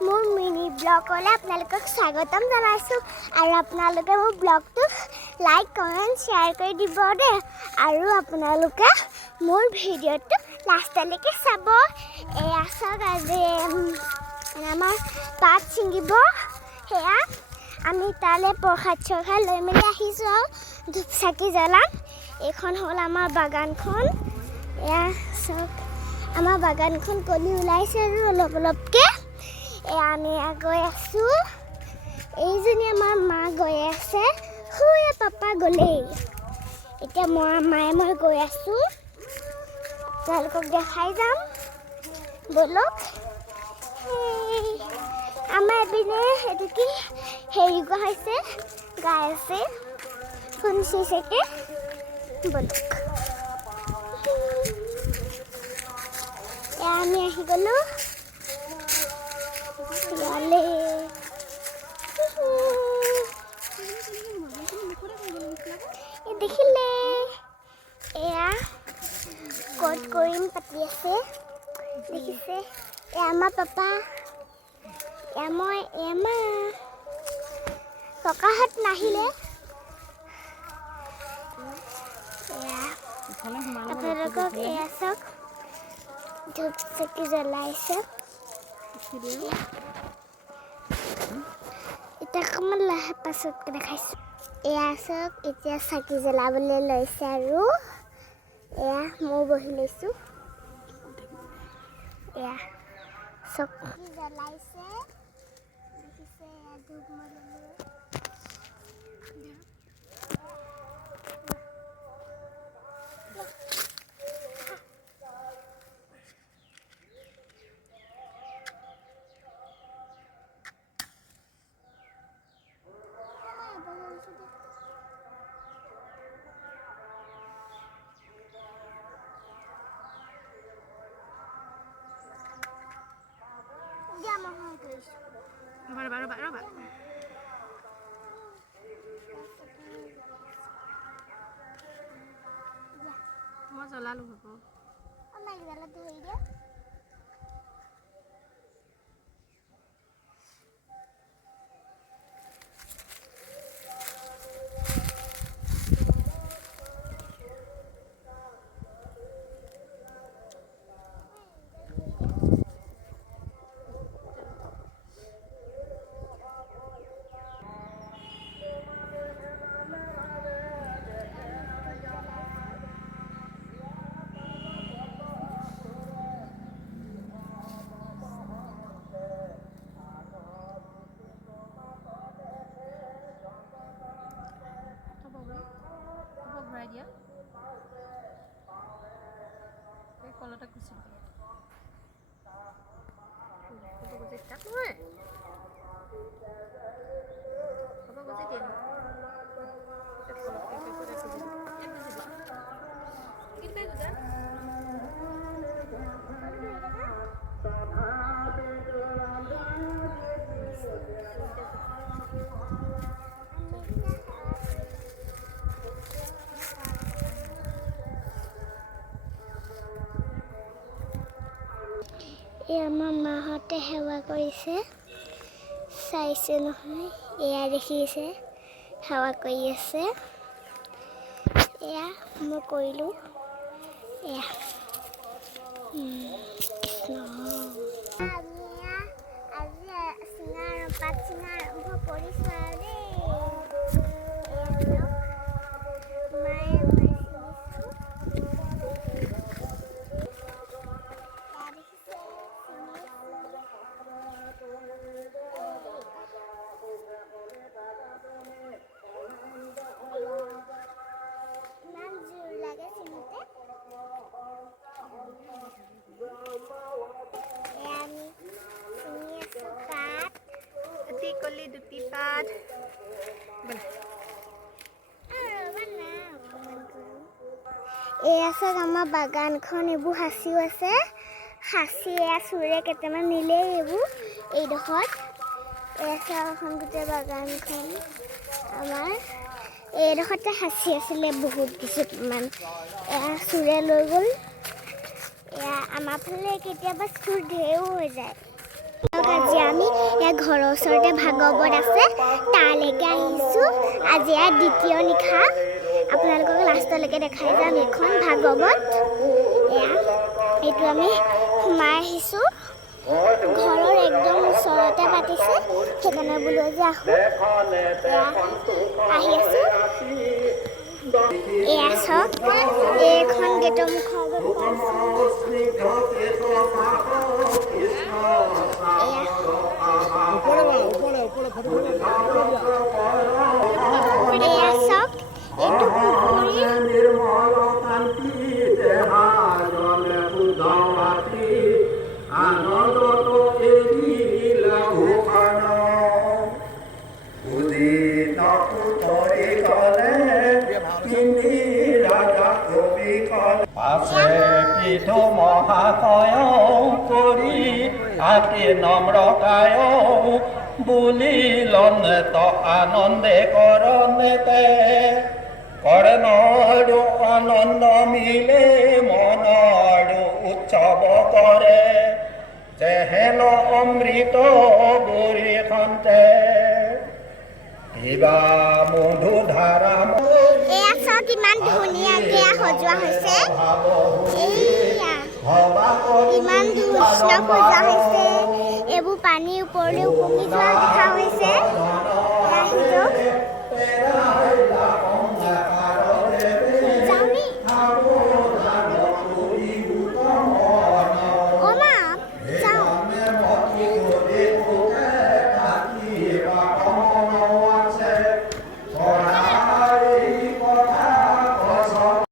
মোৰ মিনি ব্লগলৈ আপোনালোকক স্বাগতম জনাইছোঁ আৰু আপোনালোকে মোৰ ব্লগটো লাইক কমেণ্ট শ্বেয়াৰ কৰি দিব দেই আৰু আপোনালোকে মোৰ ভিডিঅ'টো লাষ্টলৈকে চাব এয়া চাওক আজি আমাৰ পাত ছিঙিব সেয়া আমি তালৈ প্ৰসাদ চৰসাদ লৈ মেলি আহিছোঁ আৰু ধূপ চাকি জ্বলাম এইখন হ'ল আমাৰ বাগানখন এয়া চাওক আমাৰ বাগানখন কলি ওলাইছে আৰু অলপ অলপকৈ এয়া আমি গৈ আছোঁ এইজনী আমাৰ মা গৈ আছে শুয়ে পাপা গ'লেই এতিয়া মায়ে মই গৈ আছোঁ তেওঁলোকক দেখাই যাম ব'লক আমাৰ এপিনে এইটো কি হেৰি কোৱা হৈছে গাই আছে শুনিছে চাগে ব'লক আমি আহি গ'লোঁ ইয়ালৈ দেখিলে এয়া ক'ত কৰিম পাতি আছে দেখিছে এয়া আমাৰ পাপা এয়া মই এয়া মা ককাহঁত নাহিলে এয়া আপোনালোকক এয়া চাওক ধূপ চাকি জ্বলাইছে এতিয়া অকণমান লাহে পাছতকৈ দেখাইছোঁ এয়া চাওক এতিয়া চাকি জ্বলাবলৈ লৈছে আৰু এয়া মই বহি লৈছোঁ এয়া চাওক জ্বলাইছে দেখিছে এয়া ধূপ মই জ্বলালোঁ হ'ব ধৰি দিয়া ঘূৰাই দিয়া এই কলতে গুচি দিয়া তাত নহয় হ'ব গুচি দিয়া এই আমাৰ মাহঁতে সেৱা কৰিছে চাইছে নহয় এয়া দেখিছে সেৱা কৰি আছে এয়া মই কৰিলোঁ এয়া কৃষ্ণ আজি পাত চিঙা আৰম্ভ কৰিছোঁ আৰু দেই মায়ে মই চিঙিছোঁ কলি দুটি পাত এয়া চাওক আমাৰ বাগানখন এইবোৰ সাঁচিও আছে সাঁচি এয়া চোৰে কেইটামান নিলেই এইবোৰ এইডোখৰত এয়া চাওক এখন গোটেই বাগানখন আমাৰ এইডোখৰতে সাঁচি আছিলে বহুত কিছুমান এয়া চোৰে লৈ গ'ল এয়া আমাৰ ফালে কেতিয়াবা চোৰ ঢেৰো হৈ যায় আজি আমি ইয়াৰ ঘৰৰ ওচৰতে ভাগৱত আছে তালৈকে আহিছোঁ আজি ইয়াৰ দ্বিতীয় নিশা আপোনালোকক লাষ্টলৈকে দেখাই যাম এখন ভাগৱত এইটো আমি সোমাই আহিছোঁ ঘৰৰ একদম ওচৰতে পাতিছে সেইকাৰণে বোলো যে আহি আছোঁ এয়া চাওক এইখন গেটৰ মুখৰ এয়া চাওক এইটো পাছে পীঠ মহাশয় কৰি আতি নম্ৰতায় বুলিলন ত আনন্দে কৰনেতে কৰ্ণৰো আনন্দ মিলে মনৰো উৎসৱ কৰে যেহেন অমৃত বৰিখন্তে কিবা মধু ধাৰা এয়া চাওক ইমান ধুনীয়াকৈ সজোৱা হৈছে ইমান ধুনীয়া সজোৱা হৈছে এইবোৰ পানীৰ ওপৰলৈ উপঙি যোৱা দেখা হৈছে